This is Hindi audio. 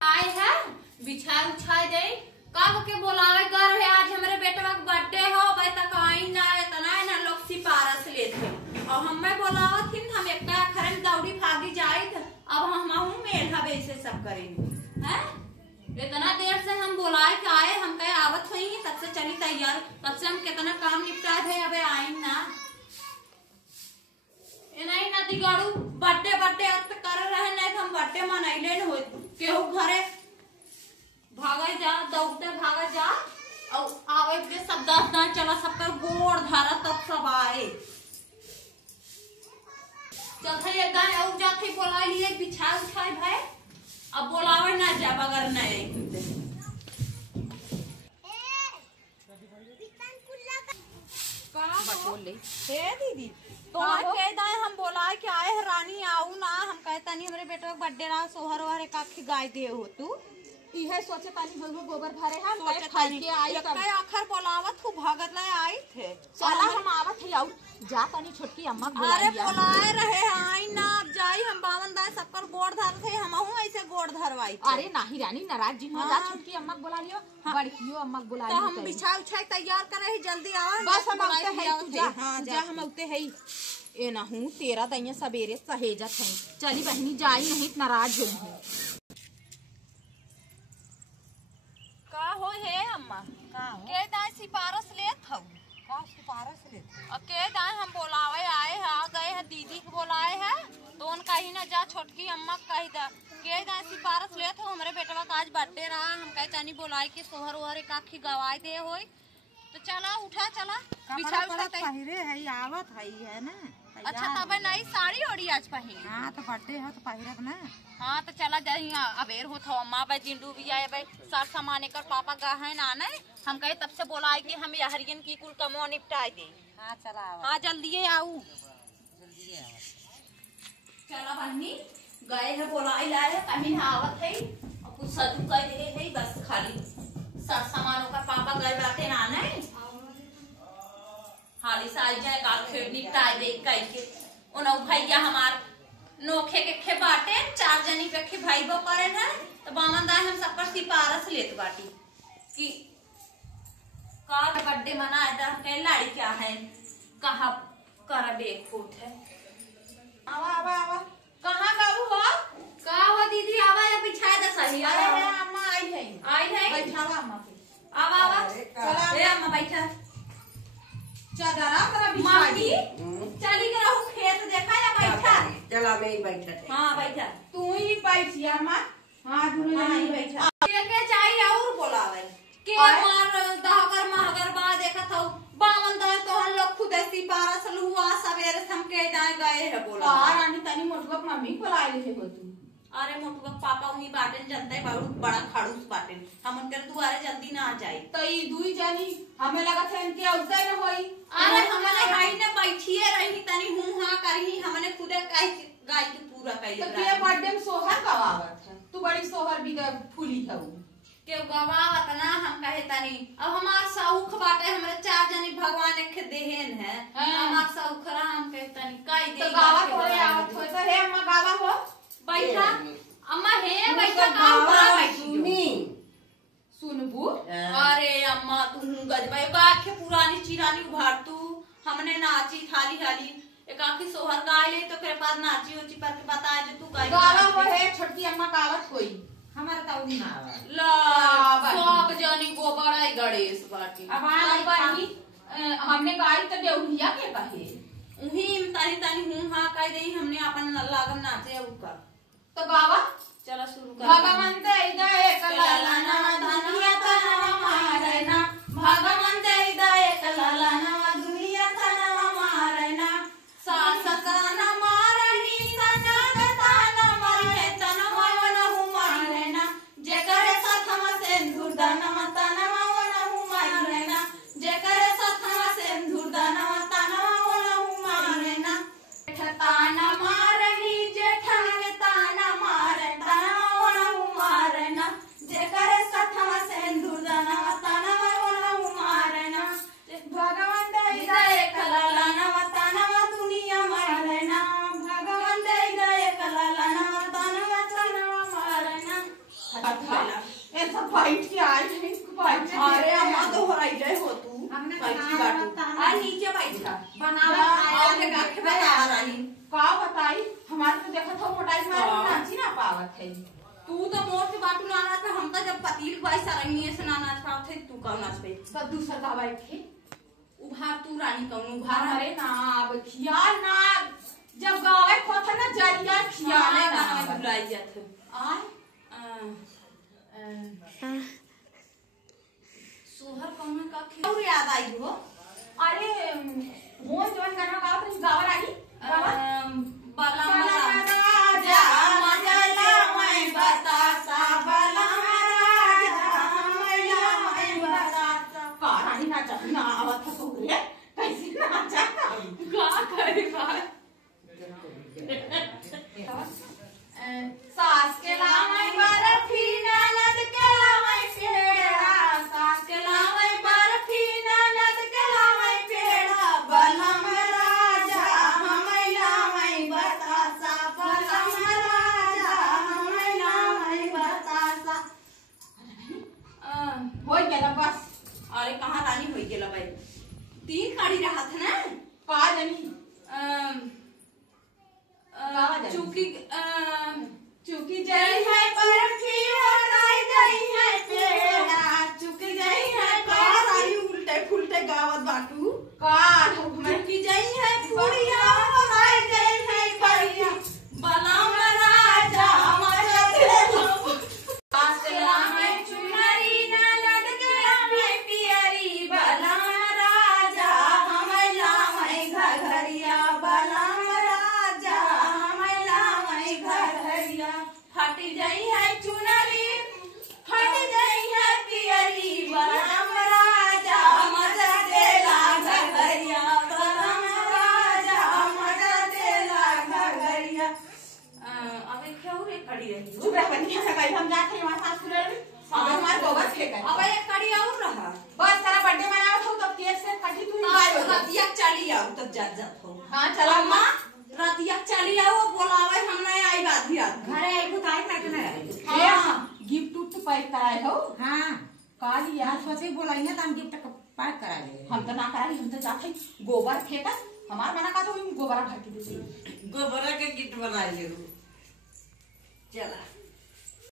आए है बिछाए उछाए दे कब के बोलावे कर है। आज हमारे बेटा का बर्थडे हो भाई तक आई ना इतना ना लोग सिपारस लेते और हमें बोलावा थी हम एक खरे दौड़ी भागी जाए अब हम मेढ़ा वैसे सब करेंगे हैं। इतना देर से हम बोलाए कि आए हम कहे आवत हुई ही तब से चली तैयार तब से हम कितना काम निपटाए थे अबे आए ना नहीं ना दिगाड़ू बर्थडे बर्थडे कर रहे नहीं हम बर्थडे मनैले न हो केहू घरे भागे जा दौड़ते भागे जा और आवे के सब 10 दिन चला सब पर गोड़ धारा तब सब आए चौथे एक गाय और जाथे बोला लिए बिछा उठाए भाई अब बोलावे ना जा बगर नहीं दीदी तो हम बोला कि आए रानी आऊ ना हम कहता नहीं हमारे बेटे का बर्थडे रहा सोहर वहर एक आखी गाय दे हो तू इहे सोचे तानी भगवा गोबर भरे हम सोचे खाई के आई तब कई आखर बोलावत खूब भगत लाए आई थे चला हम आवत है आउ जा तानी छोटकी अम्मा अरे बोलाए रहे आई ना अब जाई हम बावन दाए सबकर गोड़ धर थे हमहू ऐसे गोड़ धरवाई अरे नाही रानी नाराज जी हो जा छोटकी अम्मा बुला लियो बड़कियो अम्मा बुला लियो तो हम बिछा उछा तैयार करे जल्दी आओ बस हम आते है तुझे हां जा हम आते है ए ना हूं तेरा दैया सवेरे सहेजत है चली बहनी जाई नहीं नाराज होई का हो है अम्मा का के दाए सिफारिश लेत हऊ का सिफारिश लेत के दाए हम बोलावे आए है आ गए है दीदी को बोलाए है तो उन कहीं ना जा छोटकी अम्मा कही दा के दाए सिफारिश लेत हो हमरे बेटवा का आज बर्थडे रहा हम कहे तानी बोलाए कि सोहर ओहर काखी गवाए दे होई तो चला उठा चला बिछा उठा पहिरे है आवत है ना अच्छा तब नई साड़ी ओड़ी आज पहनी हां तो बर्थडे है तो पहिरब ना हाँ तो चला जाई अबेर हो थो अम्मा भाई जिंडू भी आए भाई सार सामान कर पापा गहन आने हम कहे तब से बोला कि हम हरियन की कुल कमो निपटाए दे। हां चला हाँ जल्दी आऊ चला बहनी गए है बोलाई लाए है कहीं आवत है और कुछ सदु कह दे है बस खाली सार सामानों का पापा गए बाटे ना आने हाली से आई जाए का खेड़ निपटाए दे कह के उन भैया हमार नोखे के खे बाटे 4 जनी पे खे भाई बो करे है तो बामन दाए हम सब पर सिफारिश लेत बाटी कि का बर्थडे मनाए दा के लाड़ी क्या है कहा करबे फूट है आवा आवा आवा कहां गाऊ हो का हो दीदी आवा या बिछाए दा सही अरे अम्मा आई है बैठावा अम्मा आवा आवा चला रे अम्मा बैठा चदरा करा माटी चली के रहू खेत देखा या बैठा चला मैं ही बैठा थे हां बैठा तू ही बैठी अम्मा हां दोनों ही बैठा के चाहिए और बोलावे के मार दहकर महगर बा देखा था बावन दा तो हम लोग खुद सिफारिश लुआ सवेरे हम के दाए गए है बोला रानी तनी मोटवा मम्मी बुलाए रहे हो तू अरे मोटुआ पापा उन्हीं बाटन जनता है बहुत बड़ा खड़ूस बाटन हम उनके दुआरे जल्दी ना आ जाए तो ई दुई जानी हमें लगा था इनके अवसर न होई अरे हमने हाई ने बैठिए रही तनी हूं हां करही हमने खुद गाय के पूरा कइले तो के बर्थडे में सोहर गवावत है तू बड़ी सोहर भी फूली है के गवावत ना हम कहे तनी अब हमार सौख बाटे हमरे 4 जनी भगवान के देहन है हमार सौख रहा हम कहे तनी काई दे तो गावा कोई आवत हो तो हे अम्मा गावा हो बैठा अम्मा हे बैठा का ऊपर बैठी सुनबू अरे अम्मा तू गजबा का आंखें पुरानी चिरानी उभार तू हमने नाची थाली हाली एक आंखी सोहर गाय ले तो फिर बाद नाची उची पर के बताए जो तू गाय गावा हो है छोटकी अम्मा कावत कोई हमारा ताऊ ना ला सब जानी गोबर आई गणेश बाटी अब आई बनी हमने गाय तो देउलिया के कहे उही तानी तानी हूं हां कह दई हमने अपन लागन नाचे उका तो गावा चला शुरू कर भगवान दे एक लालाना धनिया तना मारना भगवान दे एक लालाना दुनिया तना मारना सासकाना मारनी सनागताना मरे तना वनहु मारना जेकरे साथम सिंदूर दाना तना वनहु मारना जेकरे साथम सिंदूर दाना तना वनहु मारना ताना मारनी जेठान ताना मार तना वनहु मार ऐसा फाइट की आज है इसको फाइट। अरे अम्मा तो हो रही जाए हो तू हमने बैठी बाटू आ नीचे बैठा बनावा और गाखे बता रही का बताई हमारे तो देखा था मोटाई मार नाची ना पावत है। तू तो मोट बाटू ना नाच पे हम तो जब पतील बाई सरंगी से ना नाच पावत थे तू का नाच पे तो दूसरा का बैठे उभार तू रानी कौन उभार अरे ना अब खियाल ना जब गावे को था ना जरिया खियाले ना बुलाई जात आय सोहर कौन का खेल याद आई हो। अरे वो जोन गाना गावत रही गावर आई बला राजा मजला मैं बतासा बला राजा मैं बतासा कहानी नाचा ना आवत था तो रे कैसे नाचा का करे बात सास के लावे बर्फी ननद के लावे पेड़ा सास के लावे बर्फी ननद के लावे पेड़ा बलम राजा हमें लावे बतासा बलम राजा हमें लावे बतासा हो गया बस। अरे कहाँ रानी हो गेला भाई तीन काड़ी रहा था ना का जानी चूकी चूकी जई जय है बर्फी और आई जई है पेड़ा चूकी जई है आई उल्टे फुलटे गावत बाटू का चूकी जई है पूरिया और आई जई है करिया बलम राजा असला है चुनरी ननद के लावे पियरी बलम राजा हमें लावे घघरिया बलम राजा हमें लावे घघरिया हट जाई है चुनरी हट जाई है पियरी बलम राजा मजा देला घघरिया बलम राजा मजा देला घघरिया अबे क्यों रे खड़ी रही चुप रह बनी है भाई हम जाते हैं वहां सास सुरे अब हमारे गोबर फेंक है। अब एक कड़ी और रहा बस तेरा बर्थडे मनावत हो तब केक से कटी तू ही गाय हो रतिया चली आओ तब जात हो। हां चला अम्मा रतिया चली आओ बोलावे हम नहीं आई बात भी रात घरे आई बुताई मैं के नहीं हां गिफ्ट उठ पैक कराए हो हां काली यार आज सोचे बोलाई है तन गिफ्ट पैक करा ले हम तो ना कराई हम तो जाते गोबर फेंका हमार मना का तो गोबर भर के दे गोबरा के किट बना ले चला